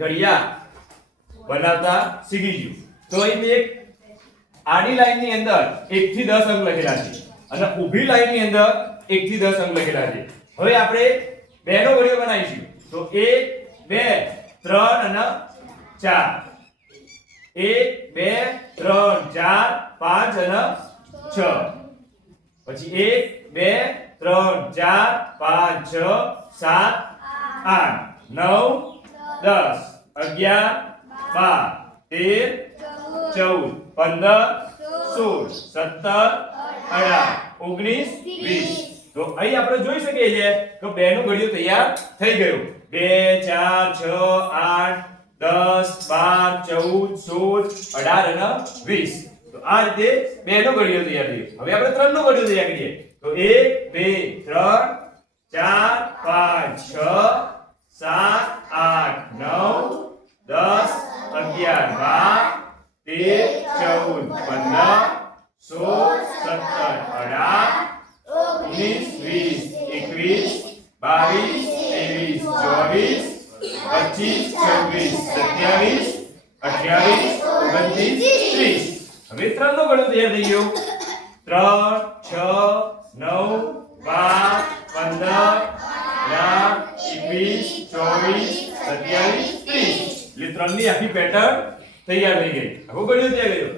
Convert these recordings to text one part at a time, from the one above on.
ઘડિયા બનાવતા શીખી ગયું. તો અહીં એક આડી લાઈન ની અંદર 1 થી 10 અંક લખેલા છે અને ઊભી લાઈન ની અંદર 1 થી 10 અંક લખેલા છે. હવે આપણે બે નો ઘડિયો બનાવીશું. તો 1 2 3 અને 4. 1 2 3 4 5 અને 6. પછી 1 2 3 4 5 6 7 8 9 10 11 12 13 14 15 16 17 18 19 20. તો અહીં આપણે જોઈ શકીએ છીએ કે બે નો ઘડિયો તૈયાર થઈ ગયો. 2 4 6 8 10 12 14 16 18 અને 20. તો આ રીતે બે નો ઘડિયો તૈયાર થયો. હવે આપણે ત્રણ નો ઘડિયો તૈયાર કરીએ. તો 1 2 3 4 5 6 7 8 9 10 11 12 13 14 15 16 17 18 19 20 21 22 23 24 25 26 27 28 29 30. હવે ત્રણ નો ઘડિયો તૈયાર થઈ ગયો. 3 6 9 12 15 18 20 24 27 30. એટલે ત્રણ ની આખી પેટર્ન તૈયાર થઈ ગઈ. હવે ઘડિયો તૈયાર કર્યો.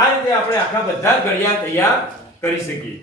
આ રીતે આપણે આખા બધા ઘડિયા તૈયાર કરી શકીએ.